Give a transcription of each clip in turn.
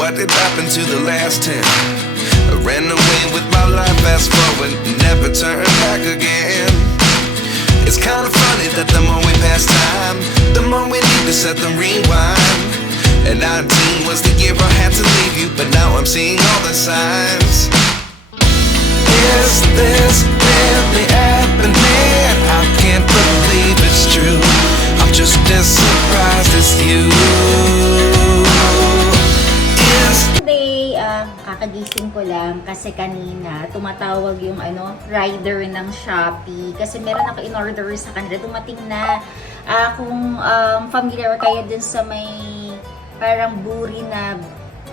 What did happen to the last 10? I ran away with my life, fast forward, never turn back again. It's kind of funny that the more we pass time, the more we need to set them rewind. And 19 was the year I had to leave you, but now I'm seeing all the signs. Is this really happening? I can't believe it's true. I'm just as surprised as you. Today, kakagising ko lang kasi kanina tumatawag yung rider ng Shopee kasi meron ako in-order sa kanila. Dumating na. Kung familiar kayo dun sa may parang buri na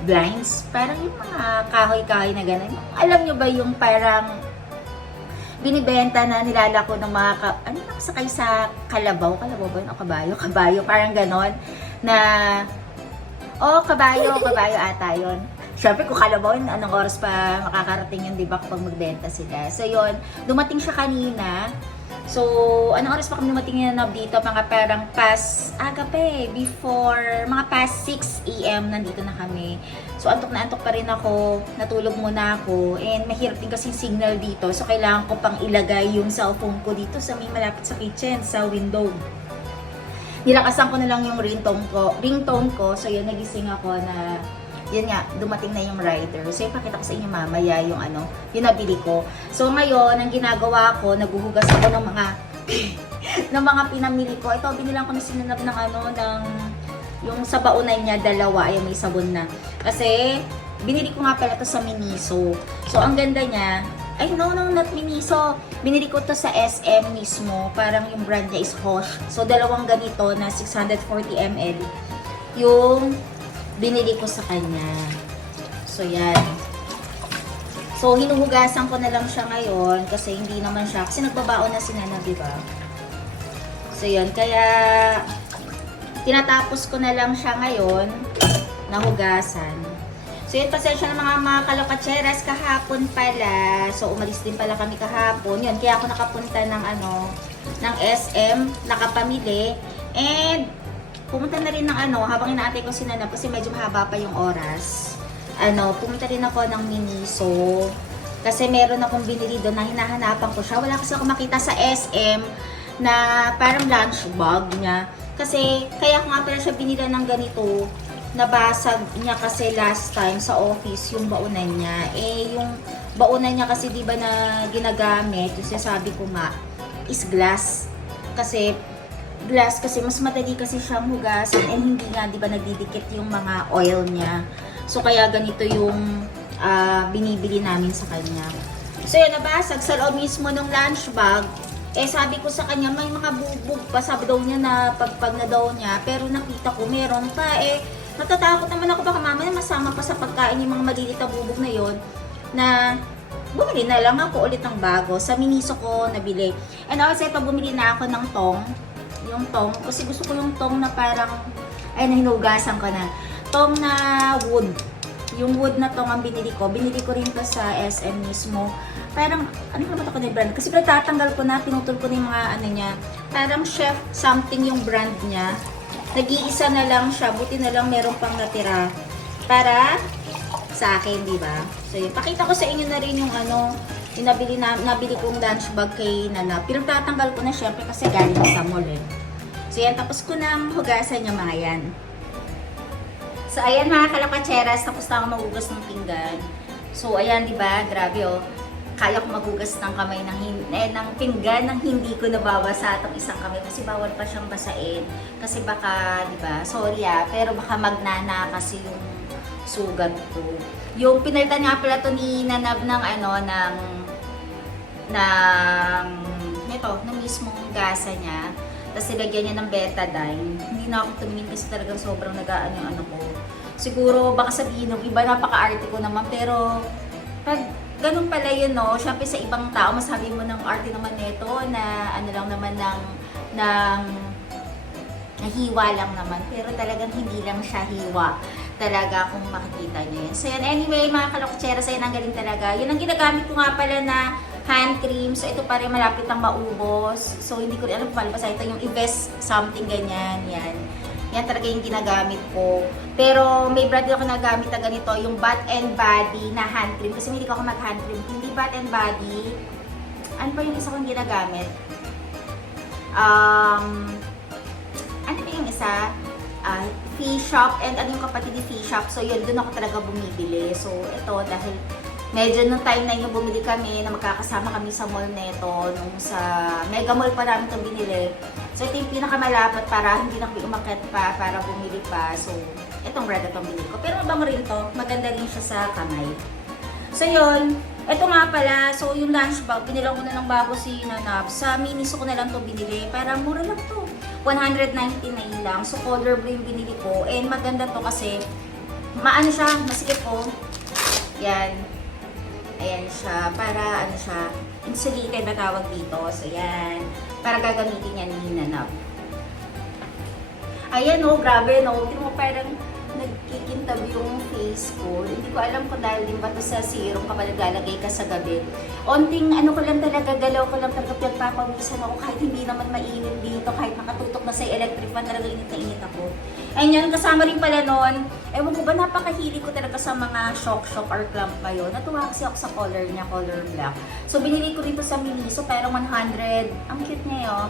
blinds, parang yung mga kahoy-kahoy na gano'n. Alam nyo ba yung parang binibenta na nilalako ng mga sakay sa kalabaw ba yun? O kabayo, parang gano'n na kabayo ata yun. Siyempre kung kalabaw yun, anong oras pa makakarating yun, di ba, kapag magbenta sila. So yun, dumating siya kanina. So, anong oras pa kami dumating na dito? Mga parang aga pa before, mga past 6 AM nandito na kami. So, antok na antok pa rin ako, natulog muna ako, and mahirap din kasi signal dito. So, kailangan ko pang ilagay yung cellphone ko dito sa may malapit sa kitchen, sa window. Nilakasan ko na lang yung ringtone ko. So, yun, nagising ako na yun nga, dumating na yung rider. So, ipakita ko sa inyo mamaya yung yung nabili ko. So, ngayon, ang ginagawa ko, naguhugas ako ng mga ng mga pinamili ko. Ito, binilang ko na sinanap ng yung sa baunan niya, dalawa. Ayan, may sabon na. Kasi, binili ko nga pala to sa Miniso. So, ang ganda niya, no, not Miniso. Binili ko to sa SM mismo. Parang yung brand niya is Hosh. So, dalawang ganito na 640 ml. Yung binili ko sa kanya. So, yan. So, hinuhugasan ko na lang siya ngayon kasi hindi naman siya. Kasi nagbabaon na si Nana, diba? So, yan. Kaya, tinatapos ko na lang siya ngayon na hugasan. So, yun. Pasensya ng mga kalokatseras kahapon pala. So, umalis din pala kami kahapon. Yun. Kaya ako nakapunta ng ng SM, nakapamili. And, pumunta na rin ng habang inaantay ko si Nana kasi medyo mahaba pa yung oras. Pumunta rin ako ng Miniso. Kasi meron akong binili doon na hinahanapan ko siya. Wala kasi ako makita sa SM na parang lunch bag niya. Kasi, kaya ko nga pala siya binila ng ganito. Nabasag niya kasi last time sa office yung baunan niya. Yung baunan niya kasi diba na ginagamit, yung sasabi ko nga, is glass. Kasi, glass kasi mas madali kasi siyang hugasan and hindi nga 'di ba nagdidikit yung mga oil niya. So kaya ganito yung binibili namin sa kanya. So yun, nabasag sa loob mismo ng lunch bag. Sabi ko sa kanya may mga bubog pa, sabi daw niya na pagpag na daw niya, pero nakita ko meron pa. Natatakot naman ako baka mamaya masama pa sa pagkain yung mga maliliit na bubog na yon na bumili na lang ako ulit ng bago. Sa Miniso ko nabili. And also ito, bumili na ako ng tong. Yung tong, kasi gusto ko yung tong na parang, hinugasan ko na. Tong na wood. Yung wood na tong ang binili ko. Binili ko rin to sa SM mismo. Parang, ano ba ito ko na yung brand? Kasi tatanggal ko na, pinutol ko na yung mga niya. Parang chef something yung brand niya. Nag-iisa na lang siya, buti na lang meron pang natira. Para sa akin, di ba? So yun, pakita ko sa inyo na rin yung yung nabili kong lunch bag kay Nana. Pero tatanggal ko na syempre kasi galing sa mall So yan, tapos ko nang hugasan yung mga yan. So ayan mga kalapatseras, tapos na ako maghugas ng pinggan. So ayan, di ba? Grabe kaya ko maghugas ng kamay ng pinggan nang hindi ko nababasa itong isang kamay kasi bawal pa siyang basain. Kasi baka, di ba? Sorry pero baka magnana kasi yung sugat ko. Yung pinalitan nga pala to ni Nanab ng mismong gasa niya. Tapos nilagyan niya ng betadine. Hindi na ako tumingin kasi talagang sobrang nagaan yung ko. Siguro baka sabihin ng iba napaka-arte ko naman, pero pag ganun pala yun, syempre sa ibang tao masabi mo ng arte naman nito na lang naman ng nahiwa lang naman, pero talagang hindi lang siya hiwa talaga kung makikita nyo yun. So yan, anyway mga kaloktsera, sa yun ang galing talaga. Yun ang ginagamit ko nga pala na hand cream. So ito pa rin malapit ang maubos. So hindi ko rin alam kung malabasa ito yung i-best something ganyan. Yan talaga yung ginagamit ko. Pero may brand din ako nagamit na ganito, yung Bath and Body na hand cream. Kasi hindi ko ako mag-hand cream. Hindi Bath and Body. Ano pa yung isa kong ginagamit? Ano pa yung isa? Fee Shop. And ano yung kapatid ni Fee Shop. So yun, dun ako talaga bumibili. So ito, dahil medyo nung time na yung bumili kami, na magkakasama kami sa mall neto, nung sa Mega Mall pa namin itong binili. So ito yung pinakamalapot para hindi na kami umakyat pa, para bumili pa. So itong brand itong binili ko. Pero mabango rin to, maganda rin siya sa kamay. So yun, ito nga pala, so yung lunch bag, binila ko na ng bago si Nanab. Sa Miniso ko na lang to binili, para mura lang to. 199 lang. So color blue yung binili ko. And maganda to kasi, maano siya, masikip ko. Yan. Ayan siya, para ano siya, insulated ba tawag dito. So yan, para gagamitin yan ni Nanab. Ayan o, grabe no, hindi mo parang nagkikintab yung face ko. Hindi ko alam kung dahil din ba ito sa serum kapag naglalagay ka sa gabi. Onting ano ko lang talaga, galaw ko lang talaga pinagpapawisan ako kahit hindi naman mainit dito, kahit nakatutok na sa electric fan, talaga init na init ako. Ayun yan, kasama rin pala nun, ewan ko ba, napakahilig ko talaga sa mga shock or clump pa yun. Natuwa kasi ako sa color niya, color black. So binili ko rito sa Miniso, pero 100, ang cute niya yun,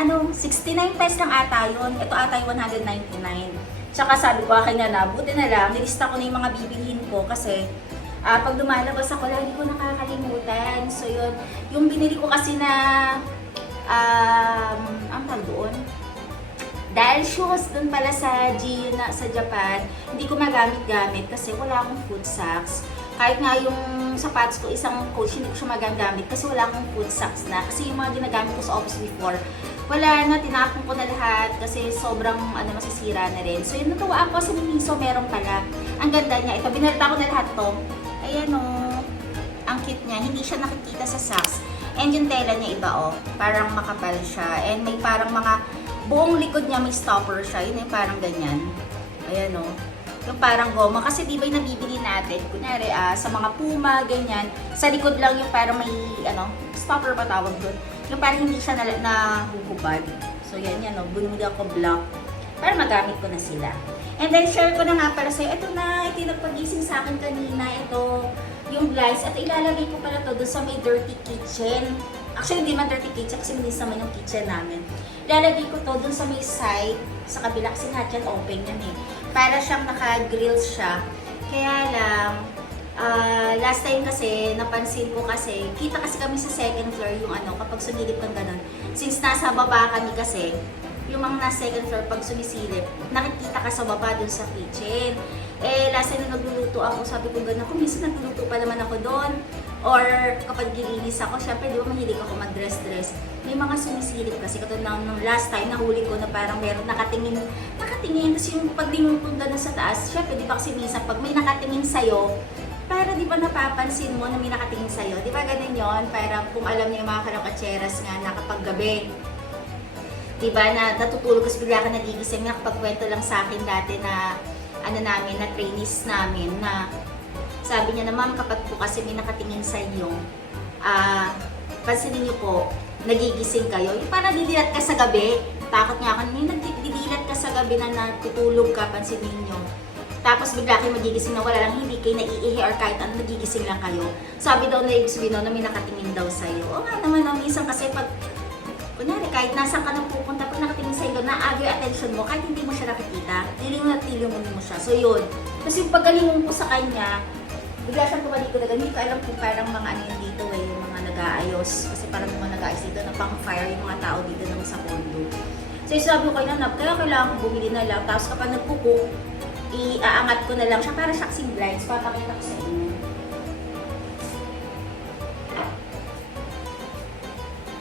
69 pesos lang ata yun. Ito ata yung 199. Tsaka sabi ko akin na, buti na lang, nilista ko na yung mga bibilhin ko kasi pag lumalabas ako, lagi ko nakakalimutan. So yun, yung binili ko kasi na, ang tawag doon? Dahil shoes dun pala sa GU na sa Japan, hindi ko magamit-gamit kasi wala akong foot socks. Kahit nga yung sapatos ko, isang coach, hindi ko siya magagamit kasi wala akong foot socks na. Kasi yung mga ginagamit ko sa office before, wala na, tinapon ko na lahat kasi sobrang masisira na rin. So yun, natuwa ako sa Miniso, meron pala. Ang ganda niya. Ito, binalita ko na lahat to. Ayan o, ang cute niya. Hindi siya nakikita sa socks. And yung tela niya iba o, parang makapal siya. And may parang mga, buong likod niya may stopper siya. Yun yung parang ganyan. Ayan o. Yung parang goma. Kasi di ba yung nabibili natin, kunyari sa mga Puma, ganyan. Sa likod lang yung parang may, stopper pa tawag doon. Yung parang hindi siya nahuhubad. So yan yan, bumili ako block para magamit ko na sila. And then share ko na nga pala sa'yo, ito na, ito yung nagpagising sa akin kanina, ito yung glides. At ilalagay ko pala to doon sa may dirty kitchen. Actually hindi man dirty kitchen kasi hindi naman yung kitchen namin. Ilalagay ko to doon sa may side, sa kabila kasi lahat yan open yan eh. Para siyang naka-grills siya. Kaya lang, last time kasi, napansin ko kasi, kita kasi kami sa second floor yung kapag sumilip ng ganun. Since nasa baba kami kasi, yung mga nasa second floor, pag sumisilip, nakikita ka sa baba dun sa kitchen. Last time na nagluluto ako, sabi ko gano'n, kung minsan nagluluto pa naman ako doon. Or kapag gilinis ako, syempre di ba mahilig ako mag-dress-dress. May mga sumisilip kasi, katulad nung last time, nahuli ko na parang meron nakatingin, tapos yung paglingon ko gano'n sa taas, syempre di ba kasi minsan, pag may nakatingin sa'yo, para di ba napapansin mo na may nakatingin sa'yo? Di ba ganun yon? Para kung alam niyo yung mga kalokatseras nga na kapag gabi, di ba na natutulog kasi bigla ka nagigising na kapag kwento lang sa akin dati na namin, na trainees namin na sabi niya na, ma'am, kapag po kasi may nakatingin sa inyo, pansinin niyo po, nagigising kayo. Yung parang didilat ka sa gabi, takot nga ako, yung nagdidilat ka sa gabi na natutulog ka, pansinin niyo. Tapos bigla kayo magigising na wala lang, hindi kayo naiihi or kahit ano, nagigising lang kayo. Sabi daw na ibig sabihin na may nakatingin daw sa'yo. O nga naman, minsan kasi pag, kunyari, kahit nasaan ka nang pupunta, pag nakatingin sa'yo, na-ag yung attention mo, kahit hindi mo siya nakikita, tililingon mo siya. So yun. Tapos yung paggalingon ko sa kanya, bigla siyang tumalikod agad. Hindi ko alam kung parang mga dito yung mga nag-aayos. Kasi parang mga nag-aayos dito na pang-fire yung mga tao dito naman sa condo. So sabi ko kay Nanab, kaya kailangan ko bumili na lang. Tapos kapag nagpupo, iaangat ko na lang siya para siya kasing blinds. Papakita ko sa inyo.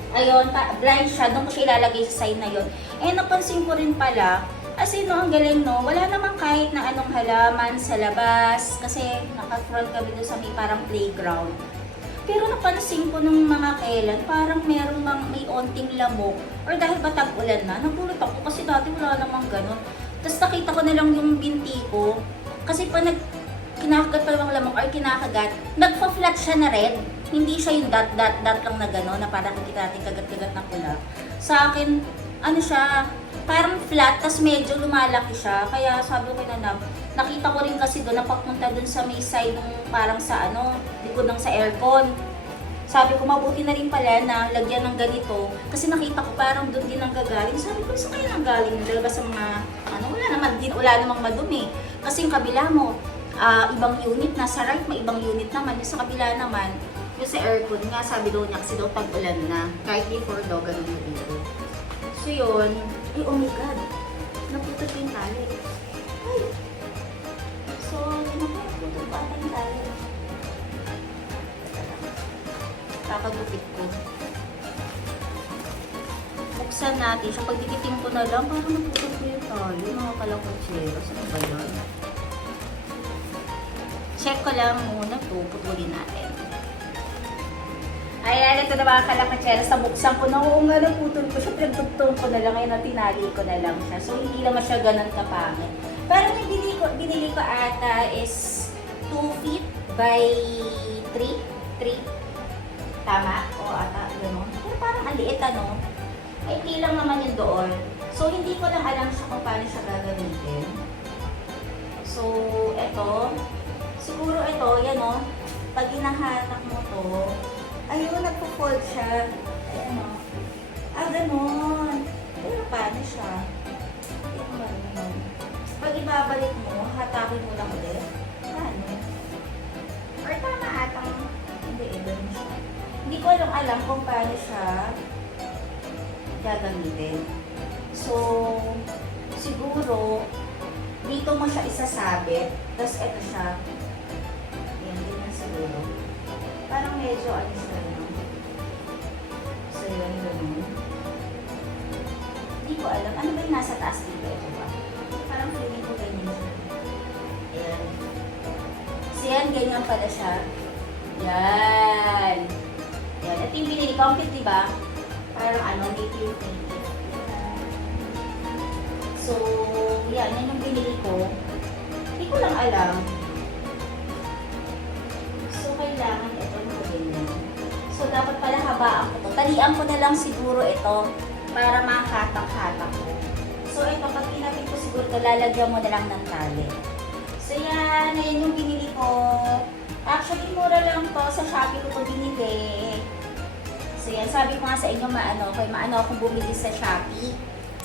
Ayun, blind siya. Doon ko siya ilalagay sa side na yun. Napansin ko rin pala, kasi ang galing wala namang kahit na anong halaman sa labas. Kasi naka-front kami doon sa may parang playground. Pero napansin ko nung mga kailan, parang may onting lamok. Or dahil ba tag-ulan na, nagulat ako kasi dati wala namang ganun. Tapos nakita ko na lang yung binti ko. Kasi pa kinakagat pa lang lamok or kinakagat, nagpa-flat siya na red. Hindi siya yung dot lang na gano'n na parang kita natin kagat-kagat na pula. Sa akin, siya, parang flat, tas medyo lumalaki siya. Kaya sabi ko kay Nanam, nakita ko rin kasi doon, napapunta doon sa may side ng parang sa ano, likod ng sa aircon. Sabi ko, mabuti na rin pala na lagyan ng ganito. Kasi nakita ko parang doon din ang gagaling. Sabi ko, saan kaya nang galing? Dalaga sa mga, ano, wala namang madumi. Kasi yung kabila mo, ibang unit, nasa right, may ibang unit naman. Yung sa kabila naman, yung sa aircon nga, sabi daw niya, kasi daw tag-ulan na. Kahit before daw, ganun na dito. So yun, ay oh my god, naputot yung tali. Ay! So, yun ako, naputot pa ata yung tali. Kakagupit ko. Buksan natin siya. Pagdikitin ko na lang, parang naputot ko yung tali. Mga kalakotsero. Saan ba yun? Check ko lang muna ito. Putulin natin. Ayan, ito na mga kalakatseras. Nabuksan ko na. Oo nga, naputol ko siya. Pinagtugtong ko na lang. Ngayon, tinali ko na lang siya. So, hindi naman siya ganun kapangit. Pero may binili ko ata is 2 feet by 3. Tama? O ata, gano'n. Pero parang ang liit, ano? Ay, hindi lang naman yung doon. So, hindi ko lang alam siya kung paano siya gagamitin. So, eto. Siguro ito, yan o. Pag hinahatak mo to, ayun, nagpo-fold siya. Ayan o. Gano'n. Pero paano siya? Gano'n. Pag ibabalik mo, hatakin mo lang ulit. Paano? Or tama atang, hindi, gano'n siya. Hindi ko alam kung paano siya gagamitin. So, siguro, dito mo siya isasabit. Tapos, ito siya. Yan, ganyan siguro. Parang medyo ano siya, no? So, yun, ganun. Hindi ko alam. Ano ba yung nasa taas dito? Ito ba? Parang feeling ko ganyan siya. Ayan. So, yan, ganyan pala siya. Yan. Yan. At yung binili ko, ang cute, diba? Parang ano, native painted. So, yan. Yan yung binili ko. Hindi ko lang alam. So, kailangan ito na ganyan. So, dapat pala habaan ko to. Talian ko na lang siguro ito para makahatak-hatak ko. So, ito, pag kinapit ko siguro ito, lalagyan mo na lang ng tali. So, yan. Ayan yung binili ko. Actually, mura lang to. Sa Shopee ko to binili. So yan, sabi ko nga sa inyo, maano akong bumili sa Shopee.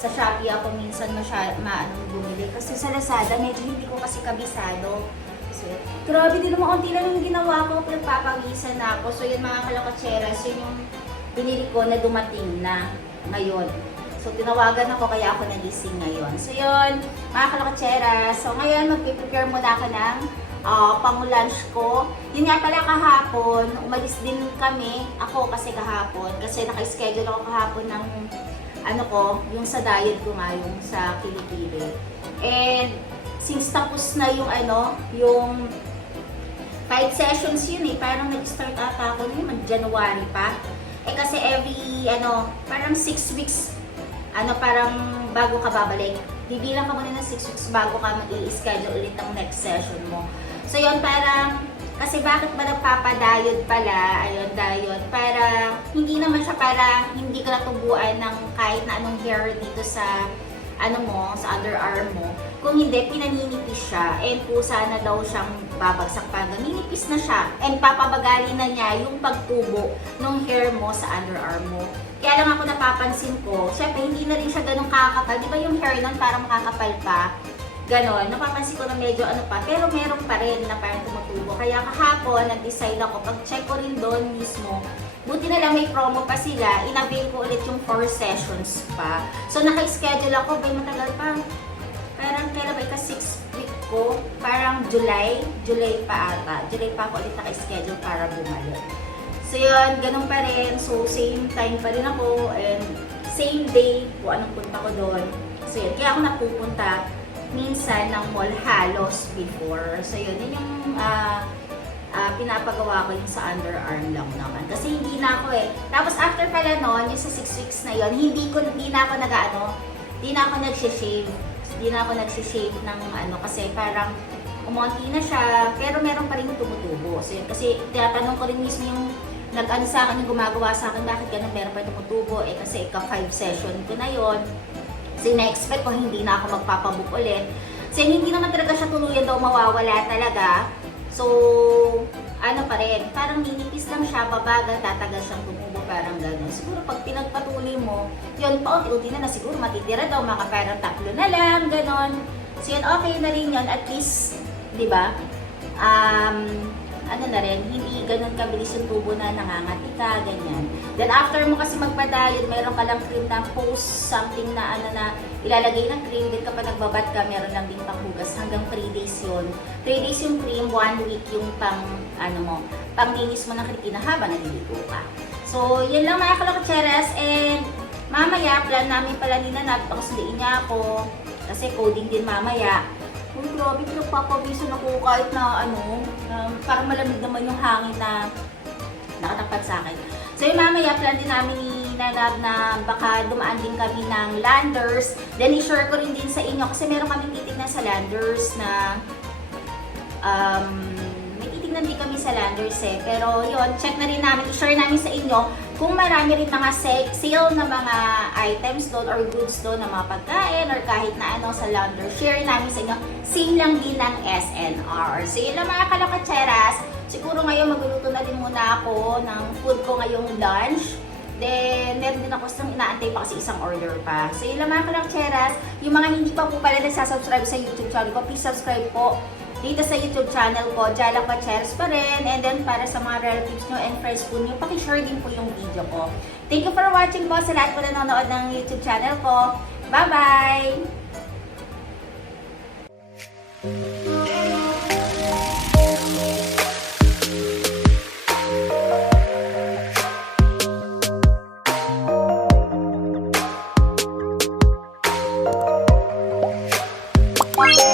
Sa Shopee ako minsan maano bumili. Kasi sa Lazada, medyo hindi ko kasi kabisado. So, grabe din naman, konti lang yung ginawa ko. Nagpapawisan na ako. So yan mga kalakatseras, yun yung binili ko na dumating na ngayon. So tinawagan ako, kaya ako nagising ngayon. So yun, mga kalakatseras. So ngayon, mag-prepare muna ako ng pang-lunch ko. Yun nga pala kahapon, umalis din kami, ako kasi kahapon, kasi naka-schedule ako kahapon ng ano ko, yung sa diet ko nga, yung sa kilikili. And since tapos na yung ano, yung 5 sessions yun eh, parang nag-start ata ako naman January pa. Eh kasi every parang 6 weeks, parang bago ka babalik. Bibilang ka muna ng 6 weeks bago ka mag-i-schedule ulit ng next session mo. So yun, parang, kasi bakit ba nagpapadayod pala, ayun, dayod, para, hindi naman siya para hindi ka natubuan ng kahit na anong hair dito sa, sa underarm mo. Kung hindi, pinaninipis siya, and kusa na daw siyang babagsak pa. Ninipis na siya, and papabagali na niya yung pagtubo ng hair mo sa underarm mo. Kaya lang ako napapansin ko, syempre, hindi na rin siya ganun kakapal. Di ba yung hair nun parang makakapal pa? Ganon, napapansin ko na medyo pa, pero meron pa rin na parang tumutubo. Kaya kahapon, nag-decide ako, pag-check ko rin doon mismo, buti na lang may promo pa sila, in-avail ko ulit yung 4 sessions pa. So, naka-schedule ako, matagal pa. Parang kailan ba, ika-6 week ko, parang July pa ata. July pa ako ulit naka-schedule para bumalik. So, yun, ganun pa rin. So, same time pa rin ako, and same day kung anong punta ko doon. So, yun, kaya ako napupunta minsan ng mall halos before. So yun yung pinapagawa ko yung sa underarm lang naman. Kasi hindi na ako Tapos after pala nun, yung sa 6 weeks na yun, hindi na ako nagsishave. Hindi na ako nagsishave ng kasi parang umunti na siya, pero meron pa rin yung tumutubo. So yun, kasi tinatanong ko rin mismo yung sa akin, yung gumagawa sa akin, bakit ganun meron pa yung tumutubo? Kasi ika-5 session ko na yun. Kasi na-expect ko hindi na ako magpapabook ulit. Kasi hindi naman talaga siya tuluyan daw mawawala talaga. So, ano pa rin, parang ninipis lang siya, babagal, tatagal siyang tumubo, parang gano'n. Siguro pag pinagpatuloy mo, yun, paunti-unti na siguro matitira daw, mga parang 3 na lang, gano'n. So yun, okay na rin yun, at least, di ba? Ano na rin, hindi ganun kabilis yung tubo na nangangati ka, ganyan. Then after mo kasi magpa-diet, mayroon ka lang cream na post something na ano na ilalagay ng cream, din kapag nagbabat ka, meron lang din panghugas hanggang 3 days yun. 3 days yung cream, 1 week yung pang, ano mo, panglinis mo ng kritina habang naliligo ka. So, yun lang mga kalakatseras, and mamaya, plan namin pala ni Nanab, pakasundiin niya ako, kasi coding din mamaya. Uy, grabe, pinagpapawisan ako kahit na ano, parang malamig naman yung hangin na nakatapat sa akin. So yung mamaya, plan din namin ni Nanab na baka dumaan din kami ng Landers. Then i-share ko rin din sa inyo kasi meron kaming titignan sa Landers na may titignan din kami sa Landers eh. Pero yun, check na rin namin, i-share namin sa inyo kung marami rin mga sale na mga items doon or goods doon na mga pagkain or kahit na ano sa Landers. Share namin sa inyo. Same lang din ng SNR. So yun lang mga kalakatseras. Siguro ngayon magluluto na din muna ako ng food ko ngayong lunch. Then, meron din ako isang inaantay pa kasi isang order pa. So yun lang mga kalakatseras. Yung mga hindi pa po pala nagsasubscribe sa YouTube channel ko, please subscribe po dito sa YouTube channel ko, Jala Pacheras pa rin. And then, para sa mga relatives nyo and friends po nyo, pakishare din po yung video ko. Thank you for watching po sa lahat po nanonood ng YouTube channel ko. Bye-bye! Yeah.